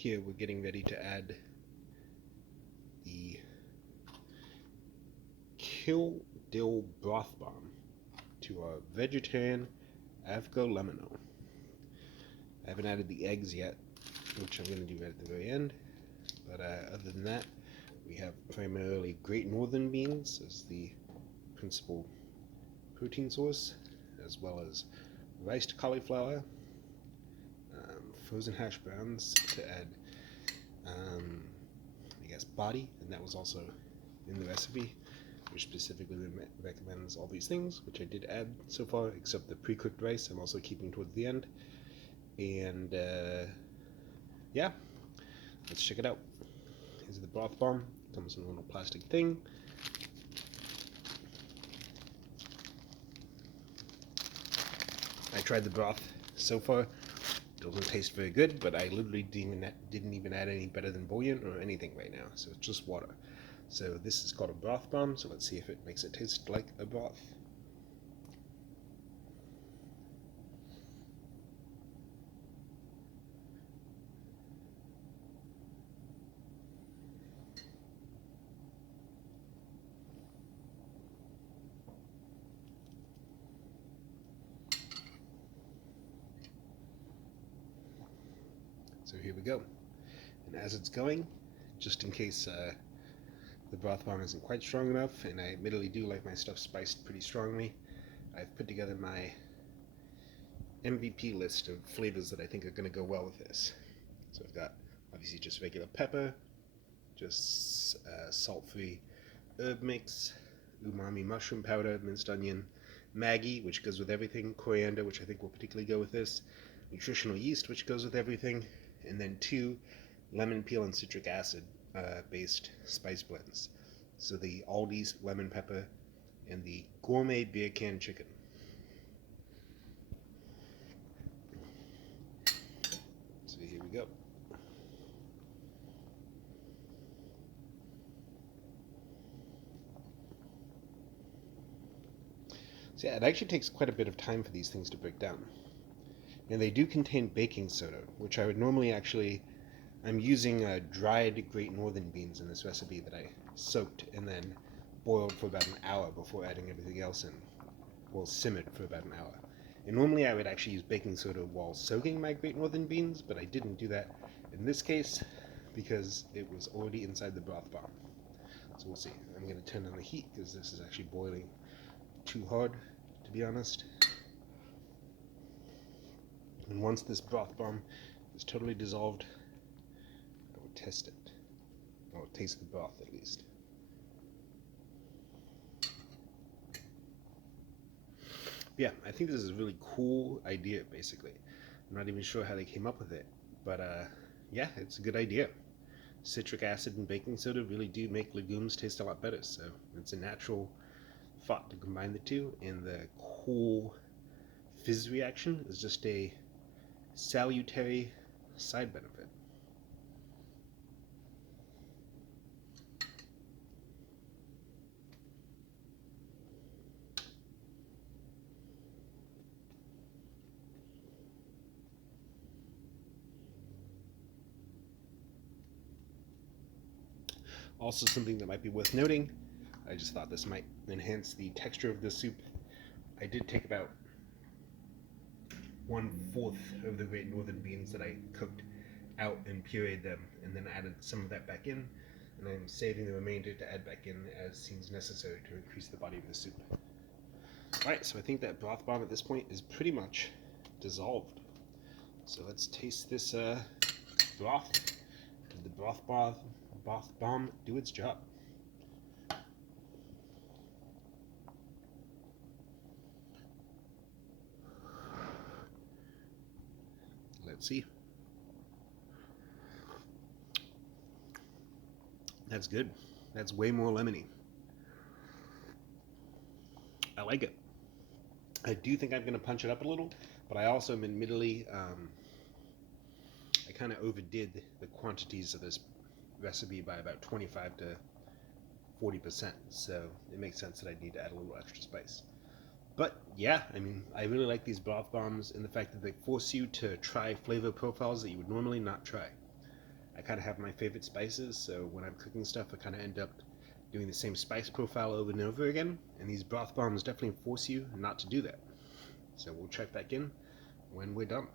Here we're getting ready to add the Dill Broth Bomb to our vegetarian Afghan lemino. I haven't added the eggs yet, which I'm going to do right at the very end. But other than that, we have primarily Great Northern beans as the principal protein source, as well as riced cauliflower, frozen hash browns to add, I guess, body, and that was also in the recipe, which specifically recommends all these things, which I did add so far, except the pre-cooked rice I'm also keeping towards the end. And yeah, let's check it out. Here's the broth bomb. Comes in a little plastic thing. I tried the broth so far. It doesn't taste very good, but I literally didn't even add any better than bouillon or anything right now. So it's just water. So this is called a broth bomb. So let's see if it makes it taste like a broth. So here we go. And as it's going, just in case the broth bomb isn't quite strong enough, and I admittedly do like my stuff spiced pretty strongly, I've put together my MVP list of flavors that I think are going to go well with this. So I've got obviously just regular pepper, just salt-free herb mix, umami mushroom powder, minced onion, Maggi, which goes with everything, coriander, which I think will particularly go with this, nutritional yeast, which goes with everything, and then 2 lemon peel and citric acid based spice blends. So the Aldi's lemon pepper and the gourmet beer can chicken. So here we go. So yeah, it actually takes quite a bit of time for these things to break down. And they do contain baking soda, which I would normally I'm using dried Great Northern beans in this recipe that I soaked and then boiled for about an hour before adding everything else in. Well, simmered for about an hour. And normally I would actually use baking soda while soaking my Great Northern beans, but I didn't do that in this case because it was already inside the broth bomb. So we'll see. I'm going to turn on the heat because this is actually boiling too hard, to be honest. And once this broth bomb is totally dissolved, I will test it. I will taste the broth at least. Yeah, I think this is a really cool idea, basically. I'm not even sure how they came up with it, but yeah, it's a good idea. Citric acid and baking soda really do make legumes taste a lot better, so it's a natural thought to combine the two, and the cool fizz reaction is just a salutary side benefit. Also, something that might be worth noting, I just thought this might enhance the texture of the soup. I did take about 1/4 of the Great Northern beans that I cooked out and pureed them, and then added some of that back in, and I'm saving the remainder to add back in as seems necessary to increase the body of the soup. Alright, so I think that broth bomb at this point is pretty much dissolved. So let's taste this broth. Did the broth bomb do its job? Let's see. That's good. That's way more lemony. I like it. I do think I'm going to punch it up a little, but I also am admittedly, I kind of overdid the quantities of this recipe by about 25 to 40%, so it makes sense that I need to add a little extra spice. But yeah, I mean, I really like these broth bombs and the fact that they force you to try flavor profiles that you would normally not try. I kind of have my favorite spices, so when I'm cooking stuff, I kind of end up doing the same spice profile over and over again, and these broth bombs definitely force you not to do that. So we'll check back in when we're done.